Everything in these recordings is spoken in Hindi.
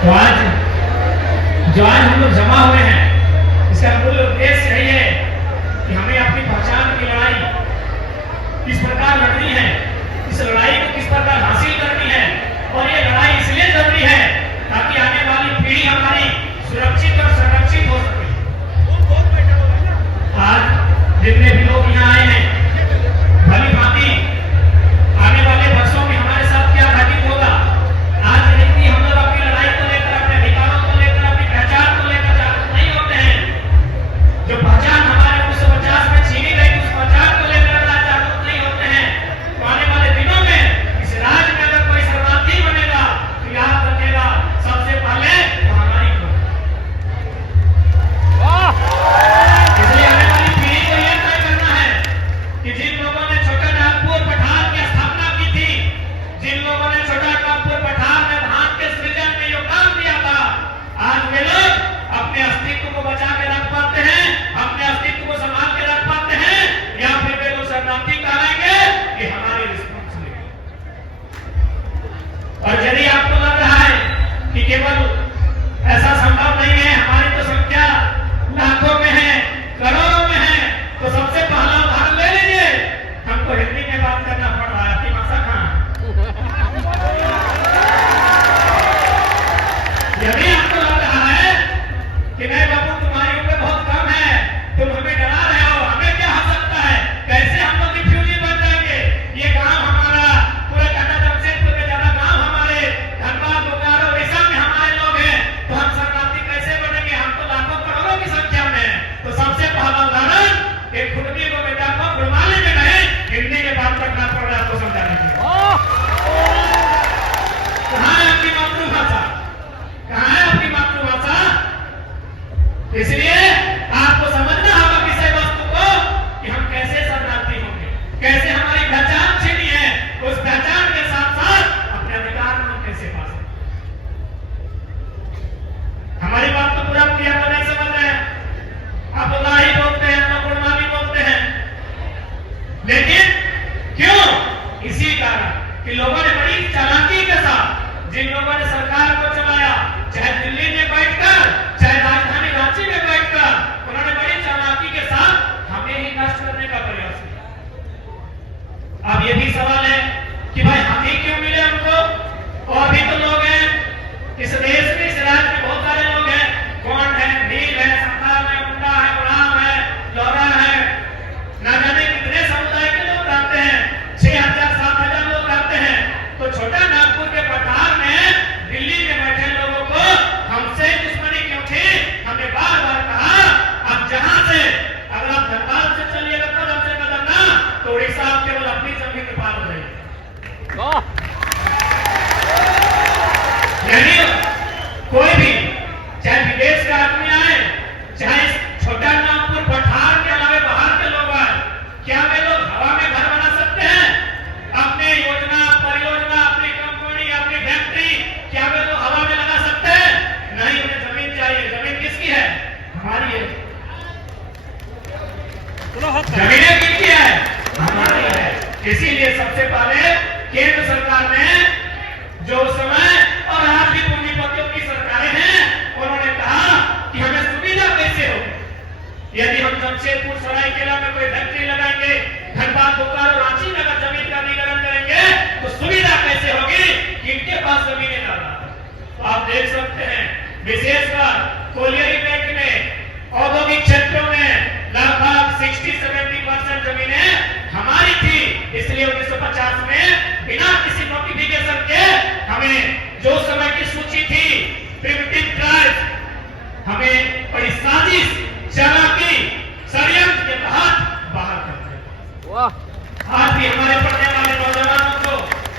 तो आज जो आज हम लोग जमा हुए हैं, इसका मूल उद्देश्य यही है कि हमें अपनी पहचान की लड़ाई किस प्रकार लड़नी है, इस लड़ाई को किस प्रकार हासिल करनी है। और ये लड़ाई इसलिए जरूरी है ताकि आने वाली पीढ़ी हमारी सुरक्षित और संरक्षित हो सके। आज जितने भी लोग यहाँ आए हैं, भली भांति आने वाले वर्षों में हमारे साथ क्या घटित होगा। आज यदि हम लोग अपनी लड़ाई को लेकर, अपने अधिकारों को लेकर, अपनी पहचान को लेकर जागरूक नहीं होते हैं, जो पहचान हमारे 1950 में छीनी गई, उस पहचान को लेकर आज जागरूक नहीं होते हैं, तो आने वाले दिनों में इस राज्य में अगर कोई शरणार्थी बनेगा तो याद रखेगा सबसे पहले तो हमारी को। इसलिए आने वाली पीढ़ी को यह तय करना है कि जिन लोगों ने छोटा नागपुर पठार की स्थापना की थी, जिन लोगों ने छोटा नागपुर पठार में धान के सृजन में योगदान दिया था, आज वे लोग अपने अस्तित्व को बचा के रख पाते हैं, अपने अस्तित्व को संभाल के रख पाते हैं, या फिर वे लोग शरणार्थी कहेंगे कि हमारी रिस्पॉन्सिबिलिटी। और यदि आपको लग रहा है कि केवल ऐसा संभव नहीं है, हमारी तो संख्या लाखों में है, करोड़ों में है, तो सबसे पहला उदाहरण ले लीजिए। हमको हिंदी में बात करना पड़ रहा है, आपकी भाषा कहाँ? यदि आपको लग रहा है कि नहीं बाबू तुम्हारी उम्र बहुत कम है, तुम हमें डरा रहे हो, हमें क्या हो सकता है, कैसे हम लोग रिफ्यूजी बन जाएंगे, ये गांव हमारा, पूरे कटा जमशेदपुर में ज्यादा गांव हमारे, धनबाद बोकारो उड़ीसा में हमारे लोग हैं, तो हम शरणार्थी कैसे बनेंगे, हम तो लाखों करोड़ों की संख्या में हैं। तो सबसे पहला उदाहरण एक खुदनी को बेटा को गुरमाली में नहीं, हिंदी में बात करना पड़ रहा है आपको समझाने के लिए। कहाँ है आपकी मातृभाषा, कहाँ है आपकी मातृभाषा? इसलिए आपको समझना होगा विषय वस्तु को कि हम कैसे शरणार्थी होंगे, कैसे हमारी पहचान छिनी है, उस पहचान के साथ साथ अपने अधिकार को हम कैसे पा सकते। हमारी बात तो पूरा पूरी आप नहीं समझ रहे हैं, आप उदाही बोलते हैं, आप गुणमानी बोलते हैं, लेकिन क्यों? इसी कारण कि लोगों ने बड़ी चालाकी के साथ, जिन लोगों ने सरकार को चलाया, चाहे दिल्ली में बैठकर, चाहे राजधानी रांची में बैठकर, उन्होंने बड़ी चालाकी के साथ हमें ही नष्ट करने का प्रयास किया। अब ये भी सवाल है कि भाई हम ही क्यों मिले हमको, और भी तो लोग हैं इस देश में, इस राज्य में बहुत सारे लोग हैं, कौन है, भील है, संथाल है, मुंडा है, उड़ाव है, लोहरा है, ना जाने कितने समुदाय के लोग रहते हैं, 6,000 7,000 लोग रहते हैं। तो छोटा नागपुर के पठार में दिल्ली में बैठे लोगों को हमसे दुश्मनी क्यों थी? हमने बार बार कहा अब जहां से अगर आप धनबाद से चलिएगा कदम से कदम ना, तो उड़ीसा आप केवल अपनी जमीन के पार हो जाएगी। यानी कोई भी चाहे विदेश का आदमी आए, चाहे छोटा नागपुर पठार के अलावा बाहर के लोग आए, क्या वे लोग हवा में घर बना सकते हैं? अपने योजना, परियोजना, अपनी कंपनी, अपनी फैक्ट्री, क्या वे लोग हवा में लगा सकते हैं? नहीं, उन्हें जमीन चाहिए। जमीन किसकी है? हमारी है। जमीनें किसकी है? हमारी है। इसीलिए सबसे पहले केंद्र सरकार ने, जो उस समय और आज भी पूंजीपतियों की सरकारें हैं, उन्होंने कहा कि हमें सुविधा कैसे हो। यदि हम जमशेदपुर सरायकेला में कोई फैक्ट्री लगाएंगे, धनबाद बोकारो रांची में अगर जमीन का अधिग्रहण करेंगे, तो सुविधा कैसे होगी? किनके पास जमीनें ज्यादा? तो आप देख सकते हैं विशेषकर कोलियरी बैंक में, औद्योगिक क्षेत्रों में लगभग 60-70% जमीनें हमारी थी। इसलिए 1950 में बिना किसी नोटिफिकेशन के हमें जो समय की सूची थी प्रिमिटिव ट्राइब्स, हमें बड़ी साजिश, चालाकी, षड्यंत्र के तहत बाहर करते हैं। आज भी हमारे पढ़ने वाले नौजवानों को,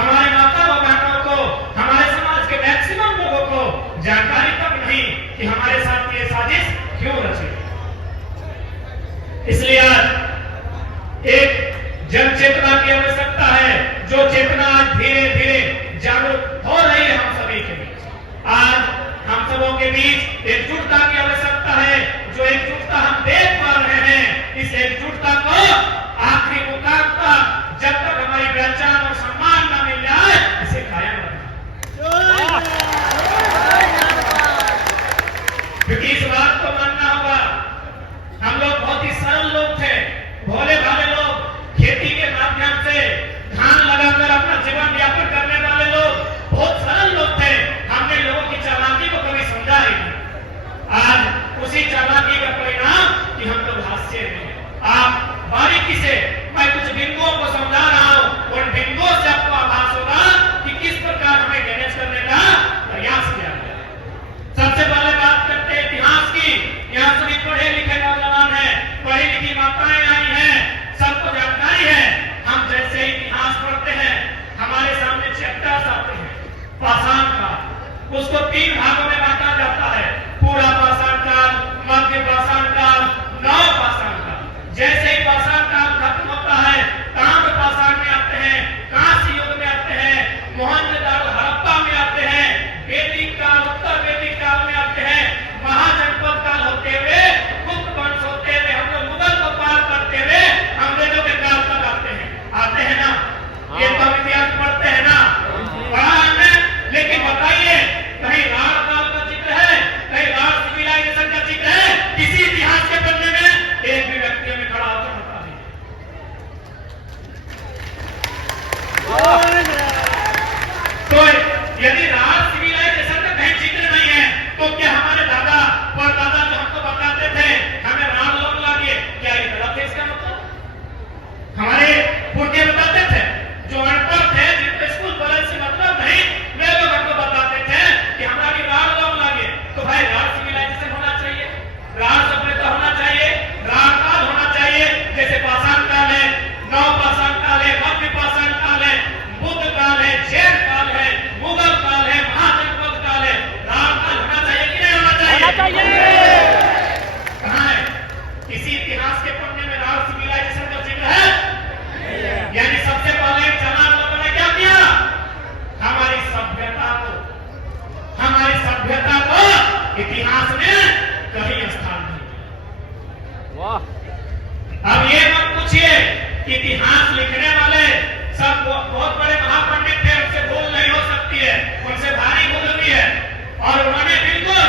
हमारे माता व बहनों को, हमारे समाज के मैक्सिमम लोगों को जानकारी तक नहीं कि हमारे साथ ये साजिश क्यों रची। इसलिए आज एक जन चेतना की आवश्यकता है, जो चेतना आज धीरे धीरे जागरूक हो रही है हम सभी के बीच। आज हम सबों के बीच एकजुटता की आवश्यकता है, जो एकजुटता हम देख पा रहे हैं, इस एकजुटता को आखिरी मुकाम तक जब तक हमारी पहचान और सम्मान न मिल जाए, इसे कायम रखना। इतिहास में कहीं स्थान नहीं। वाह। अब ये मत पूछिए कि इतिहास लिखने वाले सब बहुत बड़े महापंडित थे, उनसे भूल नहीं हो सकती है, उनसे भारी भूल हुई है, और उन्होंने बिल्कुल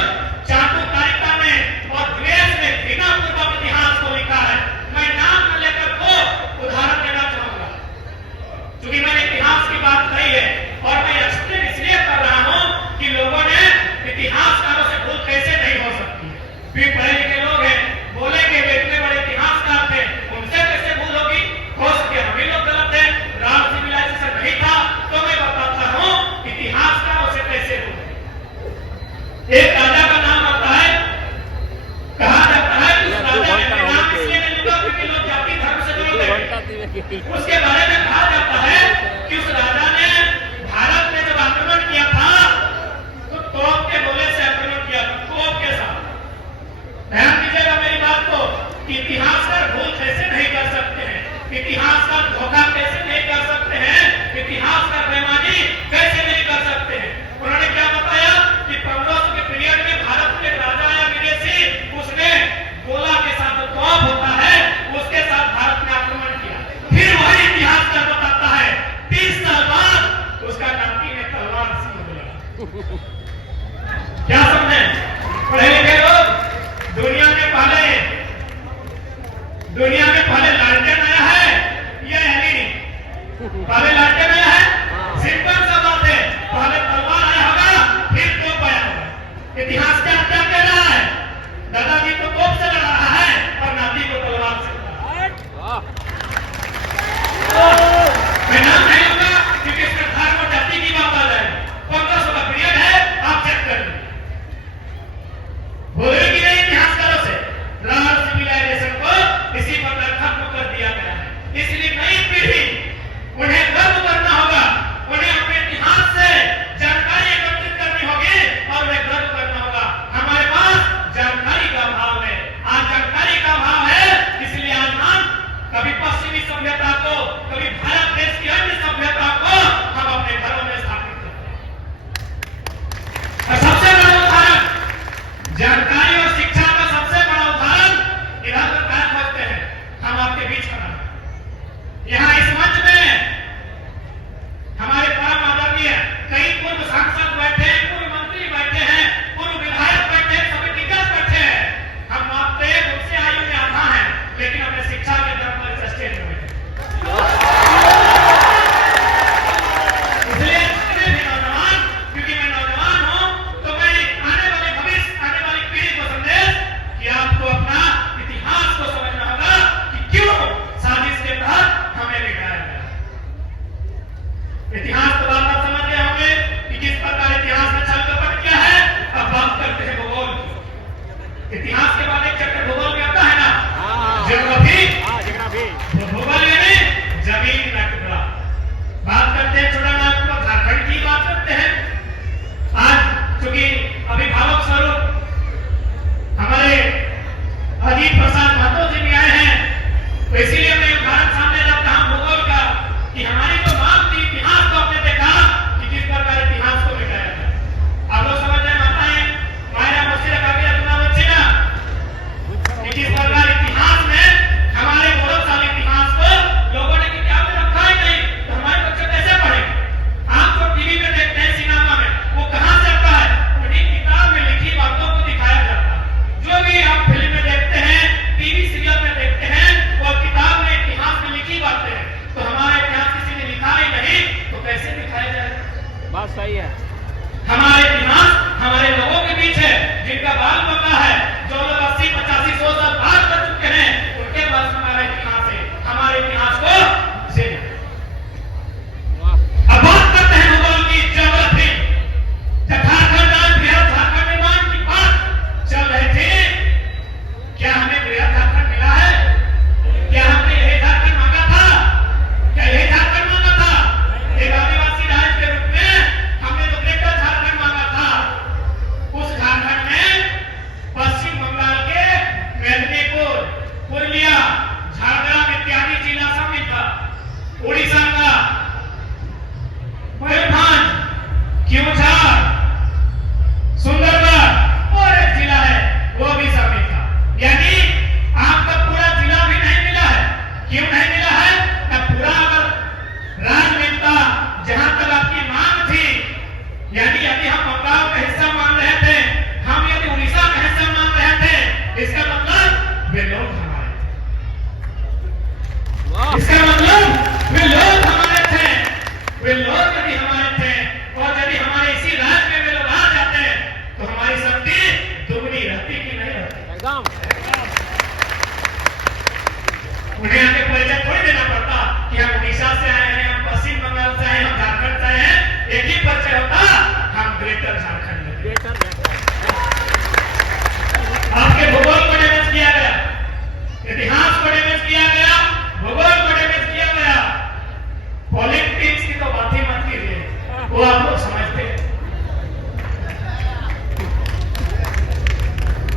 चाटुकारिता में और द्वेष में घृणापूर्वक इतिहास को लिखा है। मैं नाम न लेकर को उदाहरण देना चाहूंगा, क्योंकि मैंने इतिहास की बात कही है, और मैं एक्सप्लेन इसलिए कर रहा हूं कि लोगों ने इतिहासकारों से भूल कैसे नहीं हो सकती। फिर पढ़े लिखे लोग हैं, बोलेंगे वे इतने बड़े इतिहासकार थे, उनसे कैसे भूल होगी, हो सके हम ही लोग गलत है, राम सिविलाइजेशन नहीं था, तो मैं बताता हूं इतिहासकारों से कैसे भूल। एक राजा का नाम आता है, कहा जाता है कि उस राजा ने नाम इसलिए नहीं लिखा क्योंकि लोग जाति धर्म से जुड़े थे। उसके बारे में कहा जाता है कि उस राजा ने भारत में जब आक्रमण किया था तो तोप के गोले से आक्रमण किया था, तोप के साथ। ध्यान दीजिएगा मेरी बात को कि इतिहासकार भूल कैसे नहीं कर सकते हैं, इतिहासकार धोखा कैसे नहीं कर सकते हैं, इतिहासकार बेईमानी कैसे नहीं कर सकते हैं। उन्होंने क्या बताया कि 1500 के पीरियड में भारत में राजा आया विदेशी, उसने गोला के साथ तोप होता है उसके साथ भारत में आक्रमण किया। फिर वही इतिहासकार बताता है 30 साल बाद उसका नाती ने तलवार से बोला। क्या समझे पढ़े लिखे लोग? दुनिया में पहले लालटेन आया है या एलईडी? पहले लालटेन आया है, सिंपल सा बात है, पहले तलवार आया होगा फिर तोप आया होगा। इतिहास क्या क्या कह रहा है? दादाजी को तोप से लड़ा रहा है और नाती को तलवार से लड़ा। मैं नाम नहीं लूंगा क्योंकि इसमें धर्म और जाति की बात आ जाएगी। 1500 का पीरियड है, आप चेक कर लीजिए।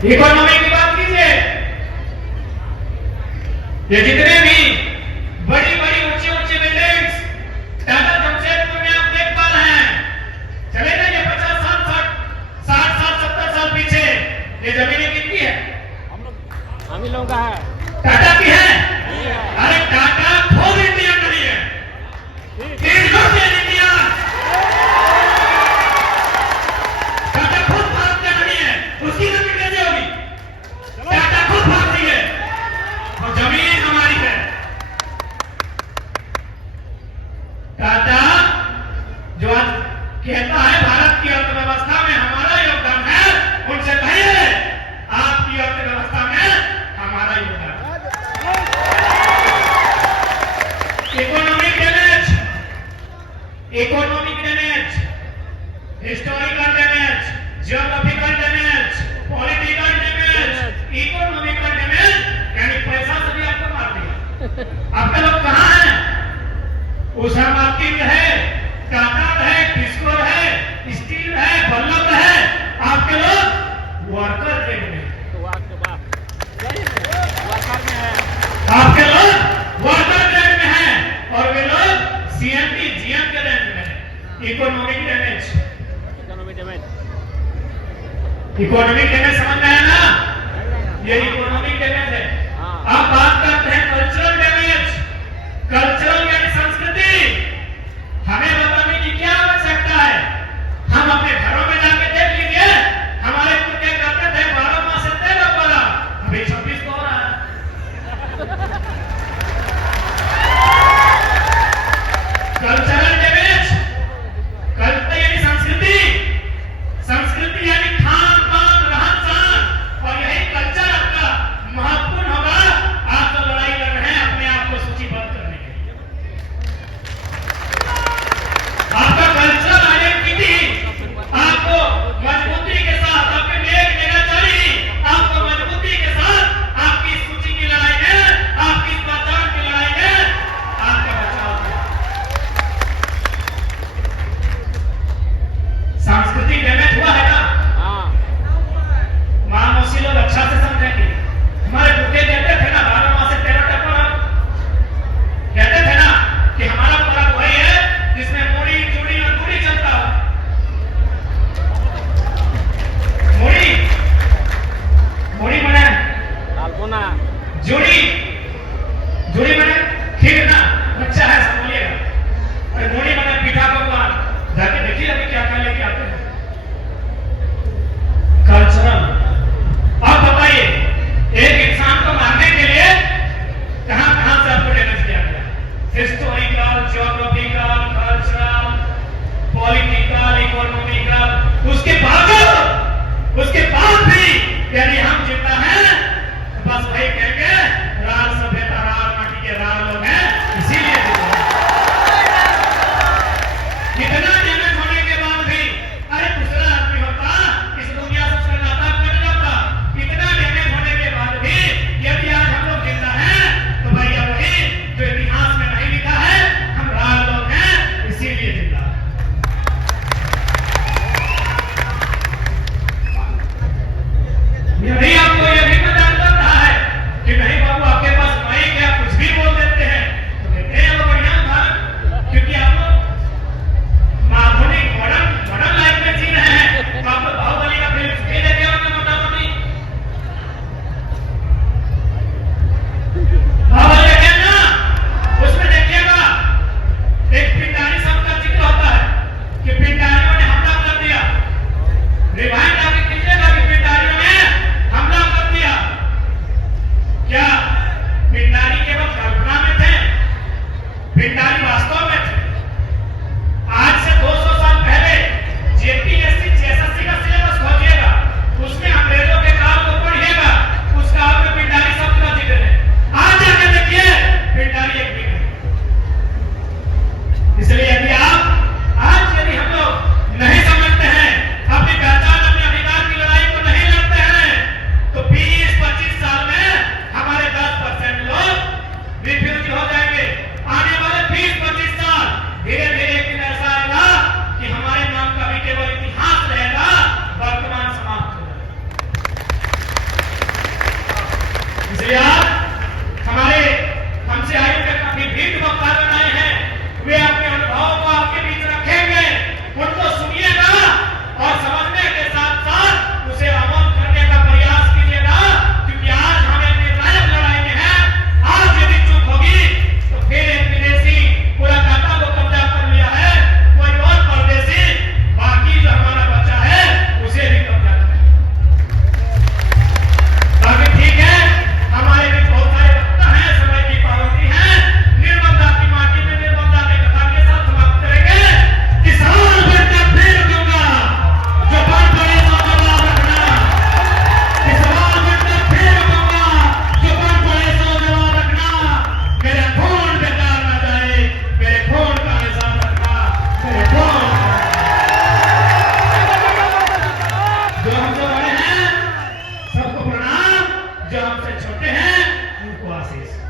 इकोनॉमी की बात कीजिए, ये जितने भी बड़ी बड़ी ऊंची ऊंची बिल्डिंग्स टाटा जमशेदपुर में आप देख पा रहे हैं, चले जाइए 50 साल 70 साल पीछे, ये जमीनें कितनी है? हम ही लोगों का है, टाटा की है। अरे टाटा खुद इंडियन नहीं है, इंडिया, टाटा खुद भारत का नहीं है, उसकी जमीन कैसे होगी? टाटा खुद भारतीय है और जमीन हमारी है। टाटा जो आज कहता है भारत की अर्थव्यवस्था में हमारा योगदान है, उनसे कहिए आपकी अर्थव्यवस्था में हमारा योगदान है। Economic damage, historical damage, geographical damage, political damage, economical damage, यानी पैसा से भी आपको मार दिया। आपके लोग कहाँ हैं? उषा मार्टिन है, टाटा है, टिस्को है, स्टील है, बल्लभ है, आपके लोग वर्कर ग्रेड में, आपके लोग वर्कर ग्रेड में हैं और वे लोग सीएमटी जीएम के रेंज में हैं। इकोनॉमिक डैमेज समझ में आया ना? ये इकोनॉमिक डैमेज है। अब बात करते हैं कल्चरल डैमेज। कल्चरल यानी संस्कृति, हमें बताने की क्या आवश्यकता है? हम अपने घरों में जाके देख लीजिए, हमारे पुरखे कहते थे 12 माह से 13 बोला, अभी 26 हो रहा है। कल्चरल डैमेज, कल्चर यानी संस्कृति, संस्कृति यानी खान पान रहन सहन, और यही कल्चर आपका महत्वपूर्ण होगा। आप तो लड़ाई लड़ रहे हैं अपने आप को सूचीबद्ध करने के लिए। आपका कल्चरल आइडेंटिटी आपको मजबूती के साथ, आपके नेक निराचारी आपको मजबूती के साथ आपकी सूची की लड़ाई में, आपकी पहचान की लड़ाई में आपका बचाव है। सांस्कृतिक डैमेज हुआ है ना? मां मौसी लोग अच्छा से समझेंगे। हमारे पुरखे कहते थे ना 12 माह से 13 टप्पा, कहते थे ना कि हमारा पर्व वही है जिसमें मुड़ी चूड़ी और गुड़ी चलता हो। मुड़ी मने जुड़ी मने खीर ना, बच्चा है समझिएगा। और मुड़ी मने पीठा पकवान, जाके देखिए अभी क्या क्या लेके आते हैं। कल्चरल, अब बताइए एक इंसान को मारने के लिए कहां से आपको डैमेज किया गया? Historical, geographical, cultural, political, economical, उसके बाद भी यदि हम जिंदा हैं बस वही कहेंगे राज सभ्यता, राज माटी के राज लोग हैं, इसीलिए जिंदा हैं। कितना डैमेज होने के बाद भी, अरे दूसरा आदमी होता इस दुनिया से उसका नाता कट जाता। इतना डैमेज होने के बाद भी यदि आज हम लोग जिंदा हैं तो भैया वही जो इतिहास में नहीं लिखा है, हम राज लोग हैं, इसीलिए जिंदा। छोटे हैं उनको आशीष।